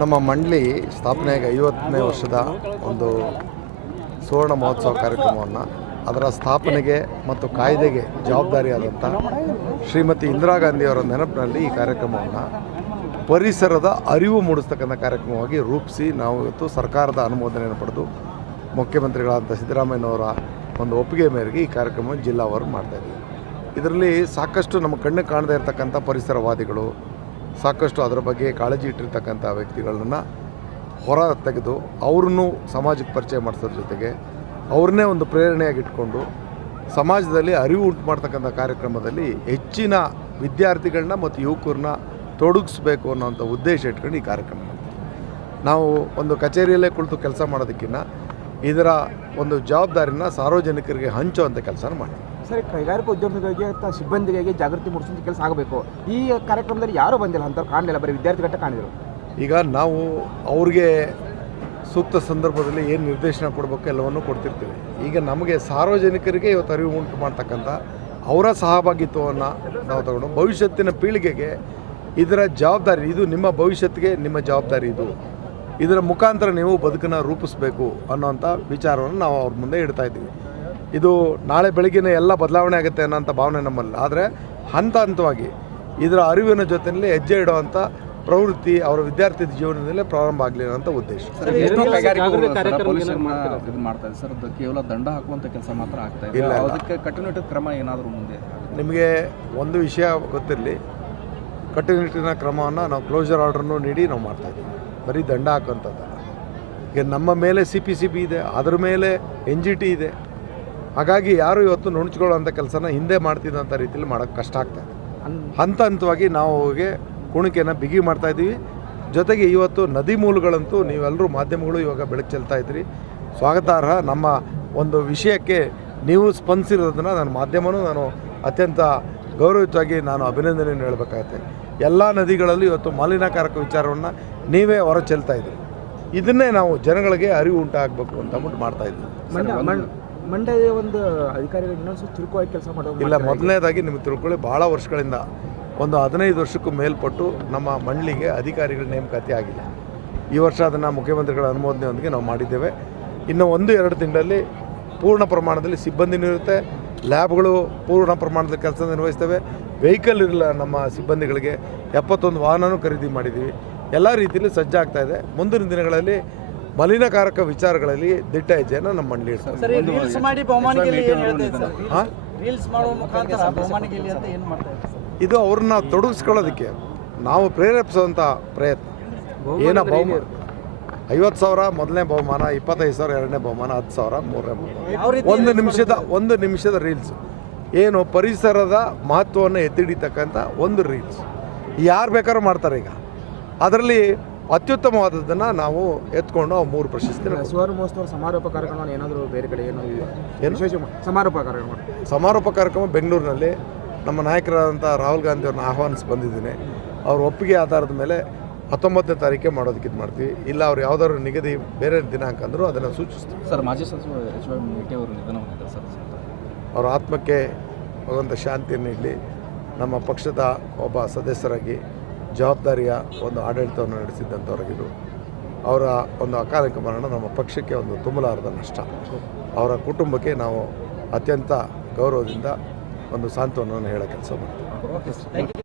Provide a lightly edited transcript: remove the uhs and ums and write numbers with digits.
ನಮ್ಮ ಮಂಡಳಿ ಸ್ಥಾಪನೆಯಾಗಿ 50ನೇ ವರ್ಷದ ಒಂದು ಸುವರ್ಣ ಮಹೋತ್ಸವ ಕಾರ್ಯಕ್ರಮವನ್ನು ಅದರ ಸ್ಥಾಪನೆಗೆ ಮತ್ತು ಕಾಯ್ದೆಗೆ ಜವಾಬ್ದಾರಿಯಾದಂಥ ಶ್ರೀಮತಿ ಇಂದಿರಾ ಗಾಂಧಿಯವರ ನೆನಪಿನಲ್ಲಿ ಈ ಕಾರ್ಯಕ್ರಮವನ್ನು ಪರಿಸರದ ಅರಿವು ಮೂಡಿಸ್ತಕ್ಕಂಥ ಕಾರ್ಯಕ್ರಮವಾಗಿ ರೂಪಿಸಿ ನಾವು ಇವತ್ತು ಸರ್ಕಾರದ ಅನುಮೋದನೆಯನ್ನು ಪಡೆದು ಮುಖ್ಯಮಂತ್ರಿಗಳಾದಂಥ ಸಿದ್ದರಾಮಯ್ಯನವರ ಒಂದು ಒಪ್ಪಿಗೆ ಮೇರೆಗೆ ಈ ಕಾರ್ಯಕ್ರಮವನ್ನು ಜಿಲ್ಲಾವಾರು ಮಾಡ್ತಾಯಿದ್ದೀವಿ. ಇದರಲ್ಲಿ ಸಾಕಷ್ಟು ನಮ್ಮ ಕಣ್ಣಿಗೆ ಕಾಣದೇ ಇರತಕ್ಕಂಥ ಪರಿಸರವಾದಿಗಳು, ಸಾಕಷ್ಟು ಅದರ ಬಗ್ಗೆ ಕಾಳಜಿ ಇಟ್ಟಿರ್ತಕ್ಕಂಥ ವ್ಯಕ್ತಿಗಳನ್ನು ಹೊರ ತೆಗೆದು ಅವ್ರನ್ನೂ ಸಮಾಜಕ್ಕೆ ಪರಿಚಯ ಮಾಡಿಸೋದ್ರ ಜೊತೆಗೆ ಅವ್ರನ್ನೇ ಒಂದು ಪ್ರೇರಣೆಯಾಗಿಟ್ಕೊಂಡು ಸಮಾಜದಲ್ಲಿ ಅರಿವು ಉಂಟು ಮಾಡ್ತಕ್ಕಂಥ ಕಾರ್ಯಕ್ರಮದಲ್ಲಿ ಹೆಚ್ಚಿನ ವಿದ್ಯಾರ್ಥಿಗಳನ್ನ ಮತ್ತು ಯುವಕರನ್ನ ತೊಡಗಿಸ್ಬೇಕು ಅನ್ನೋಂಥ ಉದ್ದೇಶ ಇಟ್ಕೊಂಡು ಈ ಕಾರ್ಯಕ್ರಮ ಮಾಡ್ತೀವಿ. ನಾವು ಒಂದು ಕಚೇರಿಯಲ್ಲೇ ಕುಳಿತು ಕೆಲಸ ಮಾಡೋದಕ್ಕಿಂತ ಇದರ ಒಂದು ಜವಾಬ್ದಾರಿನ ಸಾರ್ವಜನಿಕರಿಗೆ ಹಂಚುವಂಥ ಕೆಲಸ ಮಾಡ್ತೀವಿ. ಸರಿ, ಕೈಗಾರಿಕಾ ಉದ್ಯಮಿಗಳಿಗೆ ಅಥವಾ ಸಿಬ್ಬಂದಿಗಳಿಗೆ ಜಾಗೃತಿ ಮೂಡಿಸುವಂಥ ಕೆಲಸ ಆಗಬೇಕು. ಈ ಕಾರ್ಯಕ್ರಮದಲ್ಲಿ ಯಾರೂ ಬಂದಿಲ್ಲ, ಅಂಥವ್ರು ಕಾಣಲಿಲ್ಲ, ಬರೀ ವಿದ್ಯಾರ್ಥಿಗಟ್ಟೆ ಕಾಣಿದರು. ಈಗ ನಾವು ಅವ್ರಿಗೆ ಸೂಕ್ತ ಸಂದರ್ಭದಲ್ಲಿ ಏನು ನಿರ್ದೇಶನ ಕೊಡಬೇಕು ಎಲ್ಲವನ್ನೂ ಕೊಡ್ತಿರ್ತೀವಿ. ಈಗ ನಮಗೆ ಸಾರ್ವಜನಿಕರಿಗೆ ಇವತ್ತು ಅರಿವು ಉಂಟು ಮಾಡ್ತಕ್ಕಂಥ ಅವರ ಸಹಭಾಗಿತ್ವವನ್ನು ನಾವು ತಗೊಂಡು ಭವಿಷ್ಯತ್ತಿನ ಪೀಳಿಗೆಗೆ ಇದರ ಜವಾಬ್ದಾರಿ, ಇದು ನಿಮ್ಮ ಭವಿಷ್ಯತ್ತಿಗೆ ನಿಮ್ಮ ಜವಾಬ್ದಾರಿ, ಇದರ ಮುಖಾಂತರ ನೀವು ಬದುಕನ್ನು ರೂಪಿಸಬೇಕು ಅನ್ನೋಂಥ ವಿಚಾರವನ್ನು ನಾವು ಅವ್ರ ಮುಂದೆ ಇಡ್ತಾ ಇದ್ದೀವಿ. ಇದು ನಾಳೆ ಬೆಳಗ್ಗಿನ ಎಲ್ಲ ಬದಲಾವಣೆ ಆಗುತ್ತೆ ಅನ್ನೋಂಥ ಭಾವನೆ ನಮ್ಮಲ್ಲಿ. ಆದರೆ ಹಂತ ಹಂತವಾಗಿ ಇದರ ಅರಿವಿನ ಜೊತೆಯಲ್ಲಿ ಹೆಜ್ಜೆ ಇಡುವಂಥ ಪ್ರವೃತ್ತಿ ಅವರ ವಿದ್ಯಾರ್ಥಿ ಜೀವನದಲ್ಲೇ ಪ್ರಾರಂಭ ಆಗಲಿ ಅನ್ನೋಂಥ ಉದ್ದೇಶ. ಮಾಡ್ತಾರೆ ಸರ್, ಕೇವಲ ದಂಡ ಹಾಕುವಂಥ ಕೆಲಸ ಮಾತ್ರ ಆಗ್ತಾ ಇಲ್ಲ. ಅದಕ್ಕೆ ಕಟ್ಟುನಿಟ್ಟಿನ ಕ್ರಮ ಏನಾದರೂ ಮುಂದೆ ನಿಮಗೆ ಒಂದು ವಿಷಯ ಗೊತ್ತಿರಲಿ, ಕಟ್ಟುನಿಟ್ಟಿನ ಕ್ರಮವನ್ನು ನಾವು ಕ್ಲೋಸರ್ ಆರ್ಡ್ರನ್ನು ನೀಡಿ ನಾವು ಮಾಡ್ತಾಯಿದ್ದೀವಿ. ಬರೀ ದಂಡ ಹಾಕುವಂಥದ್ದು. ಈಗ ನಮ್ಮ ಮೇಲೆ CPCB ಇದೆ, ಅದರ ಮೇಲೆ NGT ಇದೆ. ಹಾಗಾಗಿ ಯಾರು ಇವತ್ತು ನುಣುಚ್ಕೊಳ್ಳೋಂಥ ಕೆಲಸನ ಹಿಂದೆ ಮಾಡ್ತಿದ್ದಂಥ ರೀತಿಯಲ್ಲಿ ಮಾಡೋಕ್ಕೆ ಕಷ್ಟ ಆಗ್ತಾಯಿದೆ. ಹಂತ ಹಂತವಾಗಿ ನಾವು ಅವ್ರಿಗೆ ಕುಣಿಕೆನ ಬಿಗಿ ಮಾಡ್ತಾಯಿದ್ದೀವಿ. ಜೊತೆಗೆ ಇವತ್ತು ನದಿ ಮೂಲಗಳಂತೂ ನೀವೆಲ್ಲರೂ ಮಾಧ್ಯಮಗಳು ಇವಾಗ ಬೆಳಕು ಚೆಲ್ತಾ ಇದ್ರಿ, ಸ್ವಾಗತಾರ್ಹ. ನಮ್ಮ ಒಂದು ವಿಷಯಕ್ಕೆ ನೀವು ಸ್ಪಂದಿಸಿರೋದನ್ನು ನನ್ನ ಮಾಧ್ಯಮನೂ ನಾನು ಅತ್ಯಂತ ಗೌರವಯುತವಾಗಿ ನಾನು ಅಭಿನಂದನೆಯನ್ನು ಹೇಳಬೇಕಾಗತ್ತೆ. ಎಲ್ಲ ನದಿಗಳಲ್ಲಿ ಇವತ್ತು ಮಾಲಿನ್ಯಕಾರಕ ವಿಚಾರವನ್ನು ನೀವೇ ಹೊರ ಚೆಲ್ತಾ ಇದ್ರಿ. ಇದನ್ನೇ ನಾವು ಜನಗಳಿಗೆ ಅರಿವು ಉಂಟಾಗಬೇಕು ಅಂತ ಅಂದ್ಬಿಟ್ಟು ಮಾಡ್ತಾಯಿದ್ವಿ. ಮಂಡ್ಯದ ಒಂದು ಅಧಿಕಾರಿಗಳು ಇನ್ನೊಂದು ಚುರುಕುವಾಗಿ ಕೆಲಸ ಮಾಡೋದು ಇಲ್ಲ. ಮೊದಲನೇದಾಗಿ ನಿಮಗೆ ತಿಳ್ಕೊಳ್ಳಿ, ಭಾಳ ವರ್ಷಗಳಿಂದ ಒಂದು 15 ವರ್ಷಕ್ಕೂ ಮೇಲ್ಪಟ್ಟು ನಮ್ಮ ಮಂಡಳಿಗೆ ಅಧಿಕಾರಿಗಳ ನೇಮಕಾತಿ ಆಗಿಲ್ಲ. ಈ ವರ್ಷ ಅದನ್ನು ಮುಖ್ಯಮಂತ್ರಿಗಳ ಅನುಮೋದನೆಯೊಂದಿಗೆ ನಾವು ಮಾಡಿದ್ದೇವೆ. ಇನ್ನು 1-2 ತಿಂಗಳಲ್ಲಿ ಪೂರ್ಣ ಪ್ರಮಾಣದಲ್ಲಿ ಸಿಬ್ಬಂದಿನೂ ಇರುತ್ತೆ, ಲ್ಯಾಬ್ಗಳು ಪೂರ್ಣ ಪ್ರಮಾಣದಲ್ಲಿ ಕೆಲಸ ನಿರ್ವಹಿಸ್ತವೆ. ವೆಹಿಕಲ್ ಇರಲ್ಲ ನಮ್ಮ ಸಿಬ್ಬಂದಿಗಳಿಗೆ, 71 ವಾಹನನೂ ಖರೀದಿ ಮಾಡಿದ್ದೀವಿ. ಎಲ್ಲ ರೀತಿಯಲ್ಲಿ ಸಜ್ಜಾಗ್ತಾ ಇದೆ. ಮುಂದಿನ ದಿನಗಳಲ್ಲಿ ಮಲಿನಕಾರಕ ವಿಚಾರಗಳಲ್ಲಿ ದಿಟ್ಟ ಹೆಜ್ಜೆಯನ್ನು ನಮ್ಮ ಮಂಡಳಿ ಇರ್ತದೆ. ಇದು ಅವ್ರನ್ನ ತೊಡಗಿಸ್ಕೊಳ್ಳೋದಕ್ಕೆ ನಾವು ಪ್ರೇರೇಪಿಸುವಂಥ ಪ್ರಯತ್ನ. ಏನೋ ಬಹುಮಾನ 50,000 ಮೊದಲನೇ ಬಹುಮಾನ, 25,000 ಎರಡನೇ ಬಹುಮಾನ, 10,000 ಮೂರನೇ ಬಹುಮಾನ. ಒಂದು ನಿಮಿಷದ ರೀಲ್ಸ್ ಏನು ಪರಿಸರದ ಮಹತ್ವವನ್ನು ಎತ್ತಿಡಿತಕ್ಕಂಥ ಒಂದು ರೀಲ್ಸ್ ಯಾರು ಬೇಕಾದ್ರೂ ಮಾಡ್ತಾರೆ. ಈಗ ಅದರಲ್ಲಿ ಅತ್ಯುತ್ತಮವಾದದ್ದನ್ನು ನಾವು ಎತ್ಕೊಂಡು ಅವು 3 ಪ್ರಶಸ್ತಿ. ಸುವರ್ಣ ಮಹೋತ್ಸವ ಸಮಾರೋಪ ಕಾರ್ಯಕ್ರಮ ಏನಾದರೂ ಬೇರೆ ಕಡೆ ಏನು ಸಮಾರೋಪ ಕಾರ್ಯಕ್ರಮ ಬೆಂಗಳೂರಿನಲ್ಲಿ ನಮ್ಮ ನಾಯಕರಾದಂಥ ರಾಹುಲ್ ಗಾಂಧಿ ಅವ್ರನ್ನ ಆಹ್ವಾನಿಸಿ ಬಂದಿದ್ದೀನಿ. ಅವ್ರ ಒಪ್ಪಿಗೆ ಆಧಾರದ ಮೇಲೆ 19ನೇ ತಾರೀಕೆ ಮಾಡೋದಕ್ಕೆ ಇದು ಮಾಡ್ತೀವಿ. ಇಲ್ಲ ಅವ್ರು ಯಾವುದಾದ್ರು ನಿಗದಿ ಬೇರೆ ದಿನಾಂಕ ಅಂದರೂ ಅದನ್ನು ಸೂಚಿಸ್ತೀವಿ. ಸರ್, ಮಾಜಿ ಸಚಿವ HY ಮೇಟಿ ಅವರು ನಿಧನ ಹೊಂದಿದ್ದಾರೆ ಸರ್. ಅವರ ಆತ್ಮಕ್ಕೆ ಭಗವಂತ ಶಾಂತಿಯನ್ನು ನೀಡಲಿ. ನಮ್ಮ ಪಕ್ಷದ ಒಬ್ಬ ಸದಸ್ಯರಾಗಿ ಜವಾಬ್ದಾರಿಯ ಒಂದು ಆಡಳಿತವನ್ನು ನಡೆಸಿದ್ದಂಥವ್ರಾಗಿದ್ದು ಅವರ ಒಂದು ಅಕಾಲಿಕ ಮರಣ ನಮ್ಮ ಪಕ್ಷಕ್ಕೆ ಒಂದು ತುಂಬಲಾರದ ನಷ್ಟ. ಅವರ ಕುಟುಂಬಕ್ಕೆ ನಾವು ಅತ್ಯಂತ ಗೌರವದಿಂದ ಒಂದು ಸಾಂತ್ವನವನ್ನು ಹೇಳೋ ಕೆಲಸ ಮಾಡ್ತೀವಿ.